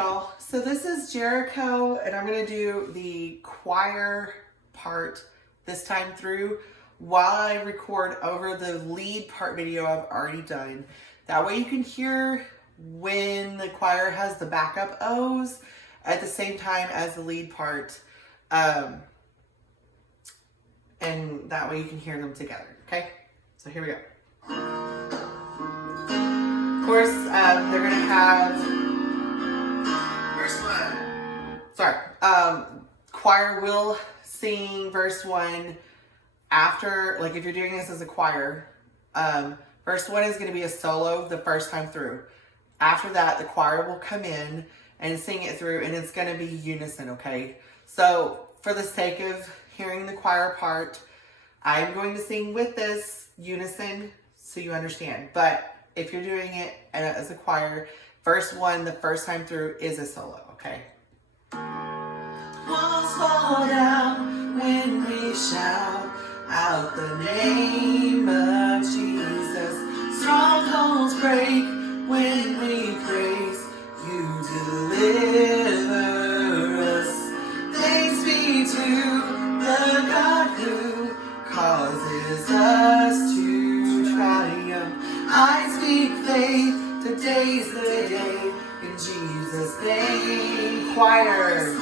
y'all. So this is Jericho, and I'm going to do the choir part this time through while I record over the lead part video I've already done. That way you can hear when the choir has the backup O's at the same time as the lead part. And that way you can hear them together, okay? So here we go. Of course, they're going to have... Verse 1. Sorry. Choir will sing verse 1 after, like if you're doing this as a choir, verse 1 is going to be a solo the first time through. After that, the choir will come in and sing it through, and it's going to be unison, okay? So, for the sake of hearing the choir part, I'm going to sing with this unison so you understand. But if you're doing it as a choir, verse 1, the first time through, is a solo, okay? Walls fall down when we shout out the name of Jesus. Strongholds break when we praise. You deliver us. Thanks be to the God who causes us to triumph. I speak faith, today's the day, in Jesus' name. Choir.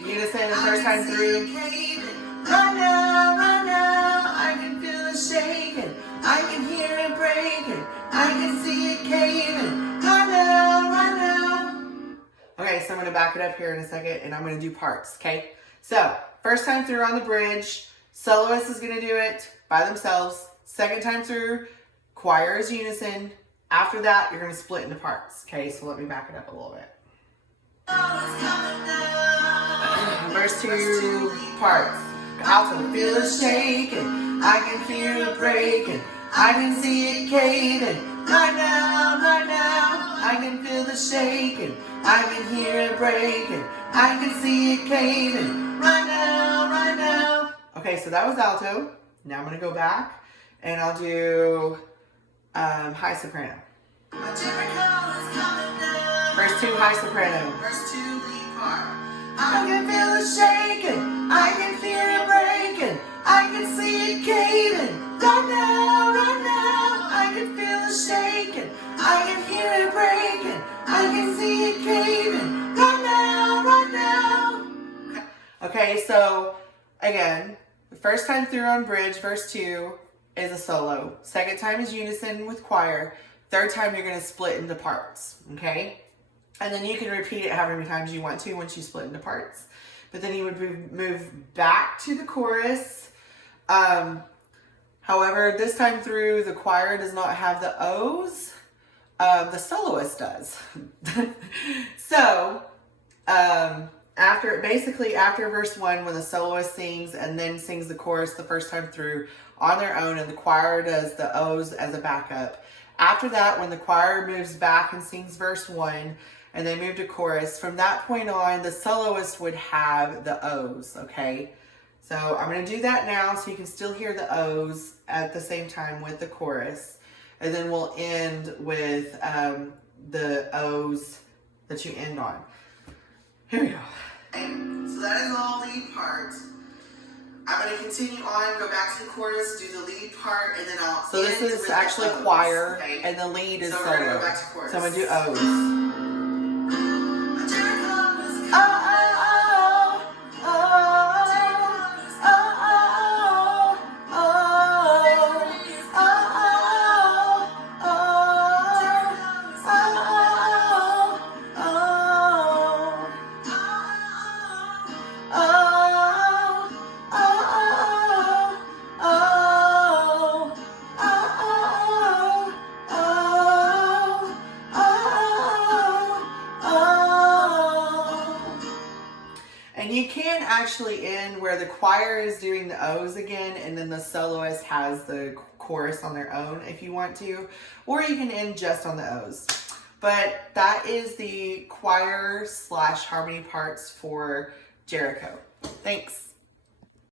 Unison the first time through. Right now, I can feel it shaking. I can hear it breaking. I can see it caving. Right now. Okay, so I'm going to back it up here in a second, and I'm going to do parts, okay? So, first time through on the bridge, soloist is going to do it by themselves. Second time through, choir is unison. After that, you're going to split into parts, okay? So let me back it up a little bit. Verse 2 parts. Alto, feel it shaking. I can hear it breaking. I can see it caving. Right now. I can feel the shaking. I can hear it breaking. I can see it caving. Right now. Okay, so that was alto. Now I'm going to go back and I'll do high soprano. Verse 2 high soprano. Verse 2 lead part. I can feel it shaking. I can hear it breaking. I can see it caving. Right now. I can feel it shaking. I can hear it breaking. I can see it caving. Right now. Okay, so again, the first time through on bridge, verse 2 is a solo. Second time is unison with choir. Third time you're going to split into parts, okay? And then you can repeat it however many times you want to once you split into parts. But then you would move back to the chorus. However, this time through, the choir does not have the O's. The soloist does. So, after verse 1, when the soloist sings and then sings the chorus the first time through on their own, and the choir does the O's as a backup. After that, when the choir moves back and sings verse 1, and they move to chorus, from that point on, the soloist would have the O's, okay? So I'm going to do that now so you can still hear the O's at the same time with the chorus. And then we'll end with the O's that you end on. Here we go. So that is all lead part. I'm going to continue on, go back to the chorus, do the lead part, and then I'll So this is actually choir, okay? And the lead is solo. So we're going to go back to chorus. So I'm going to do O's. And you can actually end where the choir is doing the O's again, and then the soloist has the chorus on their own if you want to, or you can end just on the O's. But that is the choir / harmony parts for Jericho. Thanks.